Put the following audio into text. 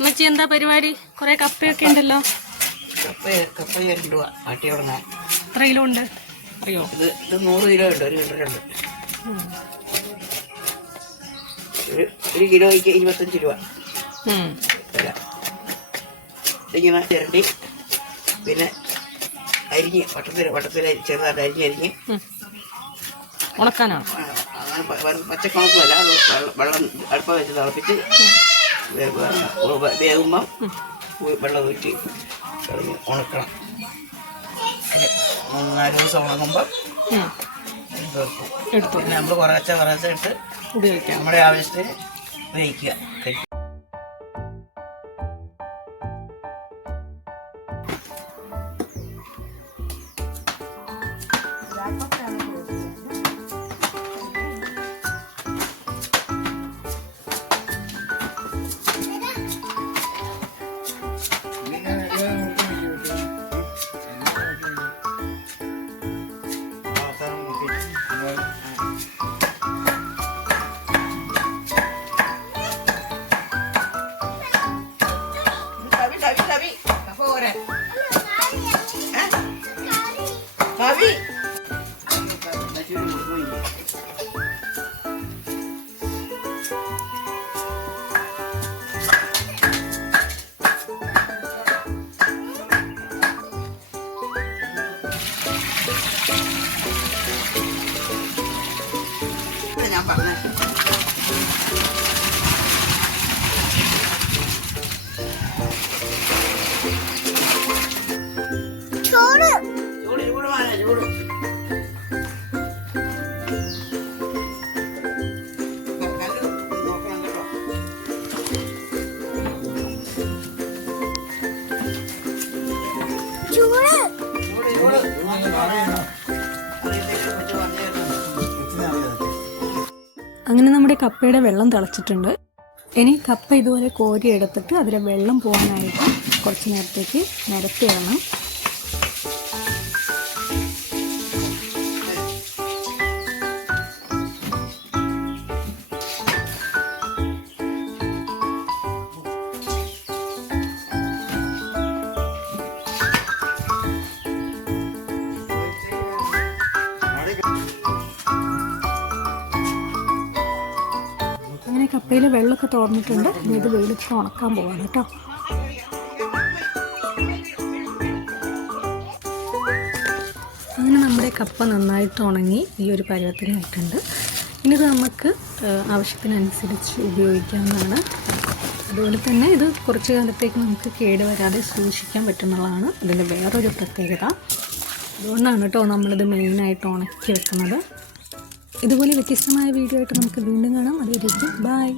അമ്മച്ചി എന്താ പരിപാടി? കുറെ കപ്പയൊക്കെ ഉണ്ടല്ലോ. കപ്പ 2 രൂപ ആട്ടി തുടങ്ങാൻ. എത്ര കിലോ ഉണ്ട് അറിയോ? ഇത് 100 കിലോ ഉണ്ട്. 1 കിലോ ഉണ്ട്. 1 കിലോയ്ക്ക് 25 രൂപ വില. ഇങ്ങനെ ചിരണ്ടി പിന്നെ അരിഞ്ഞ് വട്ടത്തിൽ ചെറുതായിട്ട് അരിഞ്ഞ് ഉണക്കാനാണ്. അങ്ങനെ പച്ചക്കണക്കല്ല, വെള്ളം അടുപ്പ വെച്ച് തിളപ്പിച്ച് വേകുമ്പം വെള്ളം ഊറ്റി ഉണക്കണം. 4 ദിവസം ഉണങ്ങുമ്പം എടുത്തു പിന്നെ നമ്മൾ കുറേശ്ശെ ഇട്ട് ഉപയോഗിക്കാം. നമ്മുടെ ആവശ്യത്തിന് ഉപയോഗിക്കുക. Babi. Nyampak nih. അങ്ങനെ നമ്മുടെ കപ്പയുടെ വെള്ളം തിളച്ചിട്ടുണ്ട്. ഇനി കപ്പ ഇതുപോലെ കോരി എടുത്തിട്ട് അതിലെ വെള്ളം പോകാനായിട്ട് കുറച്ച് നേരത്തേക്ക് നിരത്തിയിടണം. അങ്ങനെ കപ്പയിൽ വെള്ളമൊക്കെ തോർന്നിട്ടുണ്ട്. ഇനി ഇത് വെയിലത്ത് ഉണക്കാൻ പോവാണ് കേട്ടോ. അങ്ങനെ നമ്മുടെ കപ്പ നന്നായിട്ട് ഉണങ്ങി ഈ ഒരു പരുവത്തിനായിട്ടുണ്ട്. ഇനി ഇത് നമുക്ക് ആവശ്യത്തിനനുസരിച്ച് ഉപയോഗിക്കാവുന്നതാണ്. അതുപോലെ തന്നെ ഇത് കുറച്ച് കാലത്തേക്ക് നമുക്ക് കേടുവരാതെ സൂക്ഷിക്കാൻ പറ്റുന്നതാണ് ഇതിൻ്റെ വേറൊരു പ്രത്യേകത. അതുകൊണ്ടാണ് കേട്ടോ നമ്മളിത് മെയിനായിട്ട് ഉണക്കി വെക്കുന്നത്. ഇതുപോലെ വ്യത്യസ്തമായ വീഡിയോ ആയിട്ട് നമുക്ക് വീണ്ടും കാണാം. അതുവരെ ബൈ.